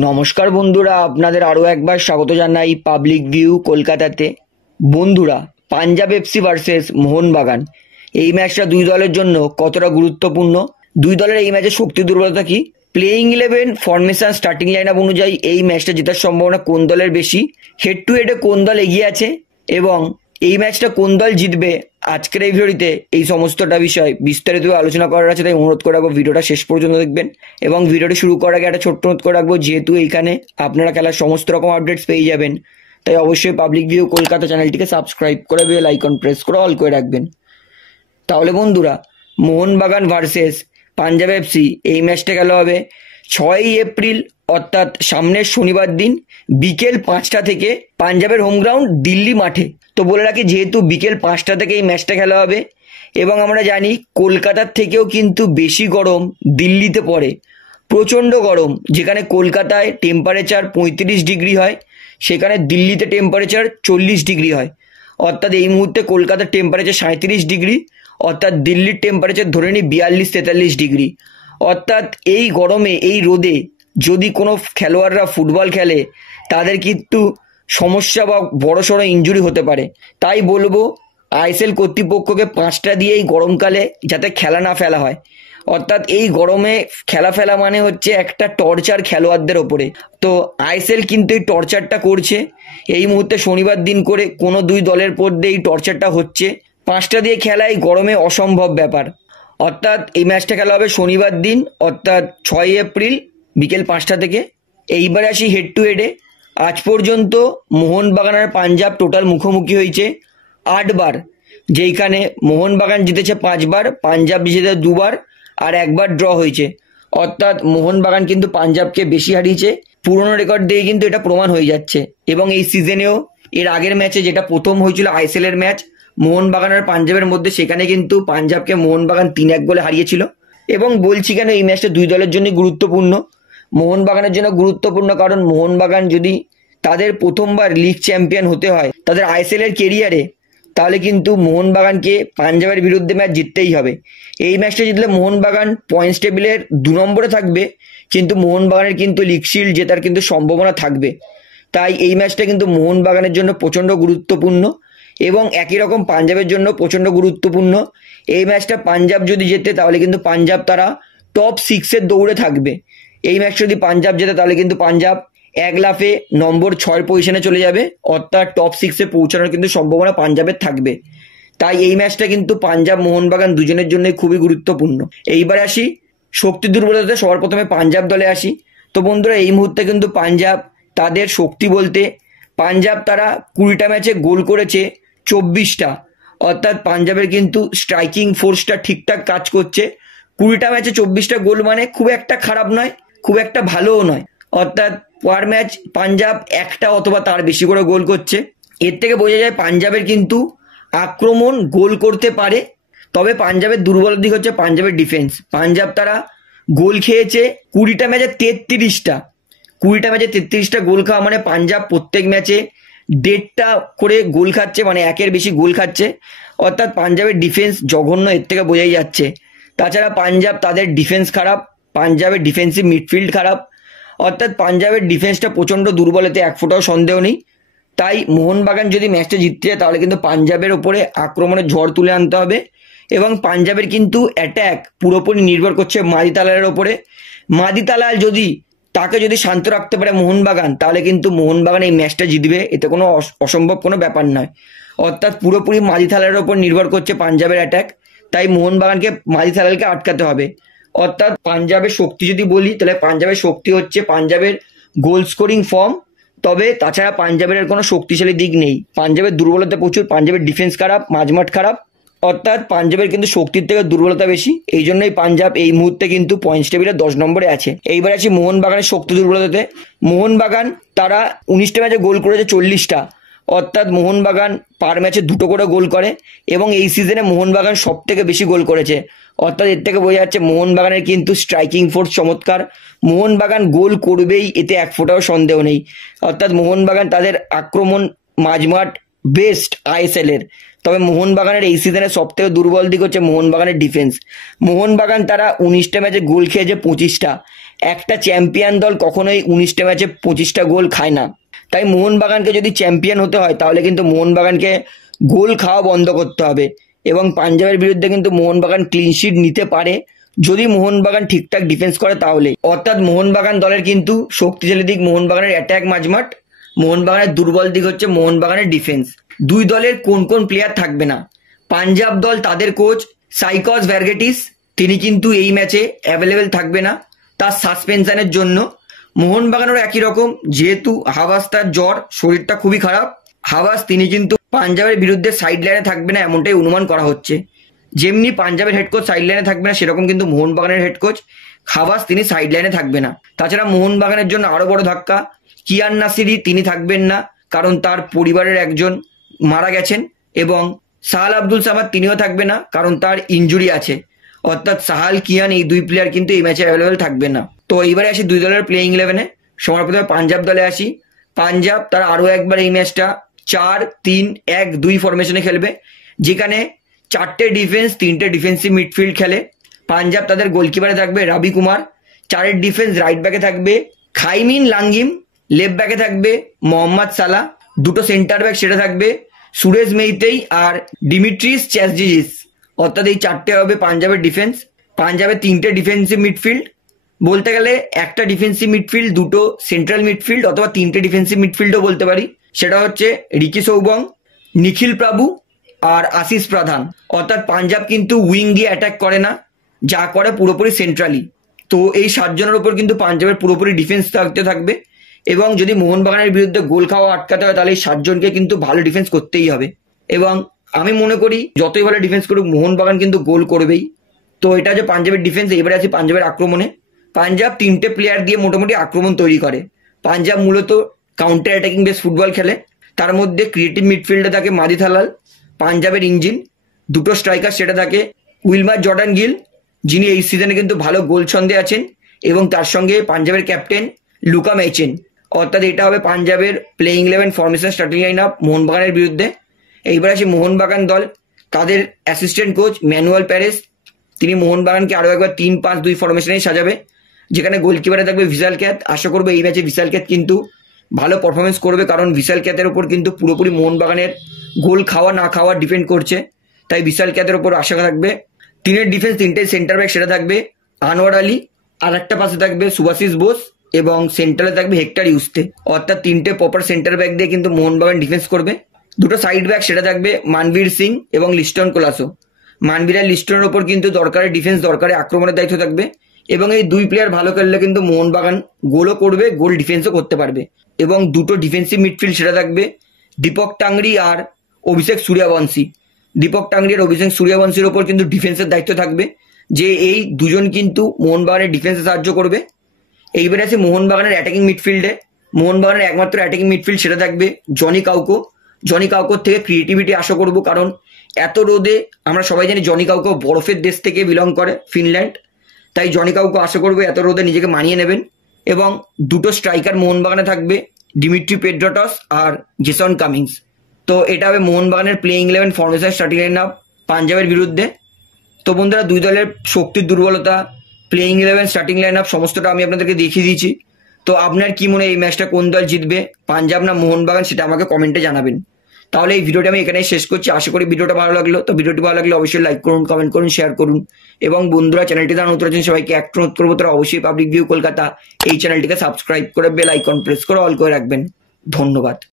নমস্কার বন্ধুরা, আপনাদের আরও একবার স্বাগত জানাই পাবলিক ভিউ কলকাতাতে। বন্ধুরা, পাঞ্জাব এফসি ভার্সেস মোহনবাগান এই ম্যাচটা দুই দলের জন্য কতটা গুরুত্বপূর্ণ, দুই দলের এই ম্যাচের শক্তি দুর্বলতা কি, playing 11 formation starting line up অনুযায়ী এই ম্যাচটা জেতার সম্ভাবনা কোন দলের বেশি, হেড টু হেডে কোন দল এগিয়ে আছে এবং এই ম্যাচটা কোন দল জিতবে, আজকের এই ভিডিওতে এই সমস্তটা বিষয় বিস্তারিত আলোচনা করার আছে। তাই অনুরোধ করে রাখবো ভিডিওটা শেষ পর্যন্ত দেখবেন এবং ভিডিওটি শুরু করার আগে একটা ছোট্ট অনুরোধ করে রাখবো, যেহেতু এইখানে আপনারা খেলার সমস্ত রকম আপডেটস পেয়ে যাবেন, তাই অবশ্যই পাবলিক ভিউ কলকাতা চ্যানেলটিকে সাবস্ক্রাইব করে বেল আইকন প্রেস করে অল করে রাখবেন। তাহলে বন্ধুরা, মোহনবাগান ভার্সেস পাঞ্জাব এফসি এই ম্যাচটা খেলা হবে 6ই এপ্রিল অর্থাৎ সামনের শনিবার দিন বিকেল 5টা থেকে পাঞ্জাবের হোম গ্রাউন্ড দিল্লি মাঠে। তো বলে রাখি, যেহেতু বিকেল 5টা থেকে এই ম্যাচটা খেলা হবে এবং আমরা জানি কলকাতার থেকেও কিন্তু বেশি গরম দিল্লিতে পড়ে, প্রচণ্ড গরম। যেখানে কলকাতায় টেম্পারেচার 35 ডিগ্রি হয়, সেখানে দিল্লিতে টেম্পারেচার 40 ডিগ্রি হয়। অর্থাৎ এই মুহূর্তে কলকাতার টেম্পারেচার 37 ডিগ্রি, অর্থাৎ দিল্লির টেম্পারেচার ধরে নিই 42-43 ডিগ্রি। অর্থাৎ এই গরমে, এই রোদে যদি কোনো খেলোয়াড়রা ফুটবল খেলে, তাদের কিন্তু সমস্যা বা বড়সড় ইনজুরি হতে পারে। তাই বলবো আইএসএল কর্তৃপক্ষকে 5টা দিয়ে এই গরমকালে যাতে খেলা না ফেলা হয়। অর্থাৎ এই গরমে খেলা ফেলা মানে হচ্ছে একটা টর্চার খেলোয়াড়দের ওপরে। তো আইএসএল কিন্তু এই টর্চারটা করছে এই মুহূর্তে শনিবার দিন করে, কোনো দুই দলের মধ্যে এই টর্চারটা হচ্ছে। 5টা দিয়ে খেলা এই গরমে অসম্ভব ব্যাপার। অর্থাৎ এই ম্যাচটা খেলা হবে শনিবার দিন অর্থাৎ 6ই এপ্রিল বিকেল 5টা থেকে। এইবার আসি হেড টু হেডে। আজ পর্যন্ত মোহনবাগান আর পাঞ্জাব টোটাল মুখোমুখি হয়েছে 8বার, যেইখানে মোহনবাগান জিতেছে 5বার, পাঞ্জাব জিতেছে 2বার আর 1বার ড্র হয়েছে। অর্থাৎ মোহনবাগান কিন্তু পাঞ্জাবকে বেশি হারিয়েছে। পুরনো রেকর্ড দিয়ে কিন্তু এটা প্রমাণ হয়ে যাচ্ছে। এবং এই সিজনেও এর আগের ম্যাচে, যেটা প্রথম হয়েছিল আইএসএল এর ম্যাচ মোহনবাগান আর পাঞ্জাবের মধ্যে, সেখানে কিন্তু পাঞ্জাবকে মোহনবাগান 3-1 গোলে হারিয়েছিল। এবং বলছি কেন এই ম্যাচটা দুই দলের জন্য গুরুত্বপূর্ণ। মোহনবাগানের জন্য গুরুত্বপূর্ণ কারণ মোহনবাগান যদি তাদের প্রথমবার লিগ চ্যাম্পিয়ন হতে হয় তাদের আইএসএল এর কেরিয়ারে, তাহলে কিন্তু মোহনবাগানকে পাঞ্জাবের বিরুদ্ধে ম্যাচ জিততেই হবে। এই ম্যাচটা জিতলে মোহনবাগান পয়েন্টস টেবিলের 2 নম্বরে থাকবে, কিন্তু মোহনবাগানের কিন্তু লিগ শিল্ড জেতার কিন্তু সম্ভাবনা থাকবে। তাই এই ম্যাচটা কিন্তু মোহনবাগানের জন্য প্রচণ্ড গুরুত্বপূর্ণ এবং একই রকম পাঞ্জাবের জন্য প্রচণ্ড গুরুত্বপূর্ণ। এই ম্যাচটা পাঞ্জাব যদি জেতে তাহলে কিন্তু পাঞ্জাব তারা টপ 6-এর দৌড়ে থাকবে। এই ম্যাচ যদি পাঞ্জাব জেতে তাহলে কিন্তু পাঞ্জাব 1 লাফে নম্বর 6 পজিশনে চলে যাবে, অর্থাৎ টপ 6-এ পৌঁছানোর কিন্তু সম্ভাবনা পাঞ্জাবের থাকবে। তাই এই ম্যাচটা কিন্তু পাঞ্জাব মোহনবাগান দুজনের জন্য খুবই গুরুত্বপূর্ণ। এইবার আসি শক্তি দুর্বলতাতে। সবার প্রথমে পাঞ্জাব দলে আসি। তো বন্ধুরা, এই মুহূর্তে কিন্তু পাঞ্জাব তাদের শক্তি বলতে, পাঞ্জাব তারা 20টা ম্যাচে গোল করেছে 24টা। অর্থাৎ পাঞ্জাবের কিন্তু স্ট্রাইকিং ফোর্সটা ঠিকঠাক কাজ করছে। 20টা ম্যাচে 24টা গোল মানে খুব একটা খারাপ নয়, খুব একটা ভালোও নয়। অর্থাৎ পার ম্যাচ পাঞ্জাব একটা অথবা তার বেশি করে গোল করছে। এর থেকে বোঝা যায় পাঞ্জাবের কিন্তু আক্রমণ গোল করতে পারে। তবে পাঞ্জাবের দুর্বল দিক হচ্ছে পাঞ্জাবের ডিফেন্স। পাঞ্জাব তারা গোল খেয়েছে 20টা ম্যাচে 33টা। 20টা ম্যাচে 33টা গোল খাওয়া মানে পাঞ্জাব প্রত্যেক ম্যাচে 1.5টা করে গোল খাচ্ছে, মানে 1-এর বেশি গোল খাচ্ছে। অর্থাৎ পাঞ্জাবের ডিফেন্স জঘন্য, এর থেকে বোঝাই যাচ্ছে। তাছাড়া পাঞ্জাব তাদের ডিফেন্স খারাপ, পাঞ্জাবের ডিফেন্সিভ মিডফিল্ড খারাপ। অর্থাৎ পাঞ্জাবের ডিফেন্সটা প্রচণ্ড দুর্বল, এতে এক ফোঁটাও সন্দেহ নেই। তাই মোহনবাগান যদি ম্যাচটা জিততে যায় তাহলে কিন্তু পাঞ্জাবের ওপরে আক্রমণের ঝড় তুলে আনতে হবে। এবং পাঞ্জাবের কিন্তু অ্যাট্যাক পুরোপুরি নির্ভর করছে মাদি তালালের ওপরে। মাদি তালাল যদি তাকে যদি শান্ত রাখতে পারে মোহনবাগান, তাহলে কিন্তু মোহনবাগান এই ম্যাচটা জিতবে, এতে কোনো অসম্ভব কোনো ব্যাপার নয়। অর্থাৎ পুরোপুরি মাদি তালালের ওপর নির্ভর করছে পাঞ্জাবের অ্যাট্যাক। তাই মোহনবাগানকে মাদি তালালকে আটকাতে হবে। অর্থাৎ পাঞ্জাবের শক্তি যদি বলি, তাহলে পাঞ্জাবের শক্তি হচ্ছে পাঞ্জাবের গোল স্কোরিং ফর্ম। তবে তাছাড়া পাঞ্জাবের আর কোনো শক্তিশালী দিক নেই। পাঞ্জাবের দুর্বলতা প্রচুর, পাঞ্জাবের ডিফেন্স খারাপ, মাঝমাঠ খারাপ। অর্থাৎ পাঞ্জাবের কিন্তু শক্তির থেকে দুর্বলতা বেশি। এই জন্যই পাঞ্জাব এই মুহূর্তে কিন্তু পয়েন্টস টেবিলে 10 নম্বরে আছে। এইবার আছি মোহনবাগানের শক্তি দুর্বলতাতে। মোহনবাগান তারা 19টা ম্যাচে গোল করেছে 40টা। অর্থাৎ মোহনবাগান পার ম্যাচে 2টো করে গোল করে এবং এই সিজনে মোহনবাগান সব থেকে বেশি গোল করেছে। অর্থাৎ এর থেকে বোঝা যাচ্ছে মোহনবাগানের কিন্তু স্ট্রাইকিং ফোর্স চমৎকার। মোহনবাগান গোল করবেই, এতে এক ফোঁটাও সন্দেহ নেই। অর্থাৎ মোহনবাগান তাদের আক্রমণ মাঝমাঠ বেস্ট আইএসএল এর। তবে মোহনবাগানের এই সিজনের সব থেকে দুর্বল দিক হচ্ছে মোহনবাগানের ডিফেন্স। মোহনবাগান তারা 19টা ম্যাচে গোল খেয়েছে 25টা, একটা চ্যাম্পিয়ন দল কখনোই 19টা ম্যাচে 25টা গোল খায় না। তাই মোহনবাগানকে যদি চ্যাম্পিয়ন হতে হয় তাহলে কিন্তু মোহনবাগানকে গোল খাওয়া বন্ধ করতে হবে এবং পাঞ্জাবের বিরুদ্ধে কিন্তু মোহনবাগান ক্লিনশিট নিতে পারে যদি মোহনবাগান ঠিকঠাক ডিফেন্স করে তাহলে। অর্থাৎ মোহনবাগান দলের কিন্তু শক্তিশালী দিক মোহনবাগানের অ্যাটাক মাঝমাঠ, মোহনবাগানের দুর্বল দিক হচ্ছে মোহনবাগানের ডিফেন্স। দুই দলের কোন কোন প্লেয়ার থাকবে না? পাঞ্জাব দল তাদের কোচ সাইকস ভ্যারগেটিস তিনি কিন্তু এই ম্যাচে অ্যাভেলেবেল থাকবে না তার সাসপেনশনের জন্য। মোহনবাগানেরও একই রকম, যেহেতু হাবাস তার জ্বর, শরীরটা খুবই খারাপ, হাবাস তিনি কিন্তু পাঞ্জাবের বিরুদ্ধে সাইড লাইনে থাকবে না এমনটাই অনুমান করা হচ্ছে। যেমনি পাঞ্জাবের হেড কোচ সাইড লাইনে থাকবে না সেরকম কিন্তু মোহনবাগানের হেড কোচ হাবাস তিনি সাইড লাইনে থাকবে না। তাছাড়া মোহনবাগানের জন্য আরো বড় ধাক্কা, কিয়ান নাসিরি তিনি থাকবেন না কারণ তার পরিবারের একজন মারা গেছেন, এবং সাহাল আব্দুল সামাদ তিনিও থাকবে না কারণ তার ইনজুরি আছে। অর্থাৎ সাহাল কিয়ান এই দুই প্লেয়ার কিন্তু এই ম্যাচে অ্যাভেলেবেল থাকবে না। তো এইবারে আসি দুই দলের প্লেইং 11-এ। সবার প্রথমে পাঞ্জাব দলে আসি। পাঞ্জাব তারা আরও একবার এই ম্যাচটা 4-3-1-2 ফরমেশনে খেলবে, যেখানে 4টে ডিফেন্স 3টে ডিফেন্সিভ মিডফিল্ড খেলে। পাঞ্জাব তাদের গোলকিপারে থাকবে রবি কুমার, 4এর ডিফেন্স রাইট ব্যাকে থাকবে খাইমিন লাঙ্গিম, লেফট ব্যাকে থাকবে মোহাম্মদ সালাহ, 2টো সেন্টার ব্যাক সেটা থাকবে সুরেশ মেইতেই আর ডিমিট্রিস চ্যাসজিজিস। অর্থাৎ এই 4টে হবে পাঞ্জাবের ডিফেন্স। পাঞ্জাবের 3টে ডিফেন্সিভ মিডফিল্ড, বলতে গেলে একটা ডিফেন্সিভ মিডফিল্ড, 2টো সেন্ট্রাল মিডফিল্ড অথবা 3টে ডিফেন্সিভ মিডফিল্ডও বলতে পারি। সেটা হচ্ছে রিকি সৌবং, নিখিল প্রভু আর আশিস প্রধান। অর্থাৎ পাঞ্জাব কিন্তু উইং দিয়ে অ্যাটাক করে না, যা করে পুরোপুরি সেন্ট্রালি। তো এই 7 জনের ওপর কিন্তু পাঞ্জাবের পুরোপুরি ডিফেন্স থাকবে এবং যদি মোহনবাগানের বিরুদ্ধে গোল খাওয়া আটকাতে হয় তাহলে এই 7 জনকে কিন্তু ভালো ডিফেন্স করতেই হবে। এবং আমি মনে করি যতই ভালো ডিফেন্স করুক মোহনবাগান কিন্তু গোল করবেই। তো এটা হচ্ছে পাঞ্জাবের ডিফেন্স। এবারে আছে পাঞ্জাবের আক্রমণে। পাঞ্জাব 3টে প্লেয়ার দিয়ে মোটামুটি আক্রমণ তৈরি করে। পাঞ্জাব মূলত কাউন্টার অ্যাটাকিং বেস ফুটবল খেলে। তার মধ্যে ক্রিয়েটিভ মিডফিল্ডে থাকে মাজিদ হালাল, পাঞ্জাবের ইঞ্জিন। 2টো স্ট্রাইকার সেটা থাকে উইলমার জর্ডান গিল, যিনি এই সিজনে কিন্তু ভালো গোল ছন্দে আছেন, এবং তার সঙ্গে পাঞ্জাবের ক্যাপ্টেন লুকা মেচেন। অর্থাৎ এটা হবে পাঞ্জাবের playing 11 formation starting line up মোহনবাগানের বিরুদ্ধে। এইবার আসি মোহনবাগান দল। তাদের অ্যাসিস্ট্যান্ট কোচ ম্যানুয়াল প্যারেস তিনি মোহনবাগানকে আরও একবার 3-5-2 ফরমেশনেই সাজাবে, যেখানে গোলকিপারে থাকবে ভিশাল ক্যাত। আশা করবো এই ম্যাচে ভিশাল ক্যাত কিন্তু ভালো পারফরমেন্স করবে, কারণ ভিশাল ক্যাতের ওপর কিন্তু পুরোপুরি মোহনবাগানের গোল খাওয়া না খাওয়া ডিপেন্ড করছে, তাই ভিশাল ক্যাতের ওপর আশা থাকবে। 3এর ডিফেন্স 3টে সেন্টার ব্যাক সেটা থাকবে আনোয়ার আলী, আর একটা পাশে থাকবে সুভাশিস বোস, এবং সেন্টারে থাকবে হেক্টর ইউস্তে। অর্থাৎ 3টে প্রপার সেন্টার ব্যাক দিয়ে কিন্তু মোহনবাগান ডিফেন্স করবে। 2টো সাইড ব্যাক সেটা থাকবে মানবীর সিং এবং লিস্টন কোলাসো। মানবীর আর লিস্টনের ওপর কিন্তু দরকারে ডিফেন্স, দরকারে আক্রমণের দায়িত্ব থাকবে, এবং এই 2 প্লেয়ার ভালো খেললে কিন্তু মোহনবাগান গোলও করবে, গোল ডিফেন্সও করতে পারবে। এবং 2টো ডিফেন্সিভ মিডফিল্ড সেটা থাকবে দীপক টাংরি আর অভিষেক সূর্যবংশী। দীপক টাংরি আর অভিষেক সূর্যবংশীর ওপর কিন্তু ডিফেন্সের দায়িত্ব থাকবে, যে এই দুজন কিন্তু মোহনবাগানের ডিফেন্সে সাহায্য করবে। এইবারে আছে মোহনবাগানের অ্যাটাকিং মিডফিল্ডে। মোহনবাগানের একমাত্র অ্যাটাকিং মিডফিল্ড সেটা থাকবে জনি কাউকো। জনি কাউকোর থেকে ক্রিয়েটিভিটি আশা করব, কারণ এত রোদে আমরা সবাই জানি জনি কাউকো বরফের দেশ থেকে বিলং করে, ফিনল্যান্ড। তাই জনি কাউকো আশা করবো এত রোদে নিজেকে মানিয়ে নেবেন। এবং 2টো স্ট্রাইকার মোহনবাগানে থাকবে ডিমিট্রি পেড্রোটস আর জেসন কামিংস। তো এটা হবে মোহনবাগানের playing 11 formation starting line up পাঞ্জাবের বিরুদ্ধে। তো বন্ধুরা, 2 দলের শক্তির দুর্বলতা, প্লেইং 11 স্টার্টিং লাইন আপ সমস্তটা আমি আপনাদেরকে দেখিয়ে দিয়েছি। তো আপনার কি মনে হয় এই ম্যাচটা কোন দল জিতবে, পাঞ্জাব না মোহনবাগান, সেটা আমাকে কমেন্টে জানাবেন। তাহলে এই ভিডিওটা আমি এখানেই শেষ করছি। আশা করি ভিডিওটা ভালো লাগলো। তো ভিডিওটি ভালো লাগলে অবশ্যই লাইক করুন, কমেন্ট করুন, শেয়ার করুন, এবং বন্ধুরা চ্যানেলটি যারা নতুন আছেন সবাইকে একটা অনুরোধ করবো তারা অবশ্যই পাবলিক ভিউ কলকাতা এই চ্যানেলটিকে সাবস্ক্রাইব করে বেল আইকন প্রেস করে অল করে রাখবেন। ধন্যবাদ।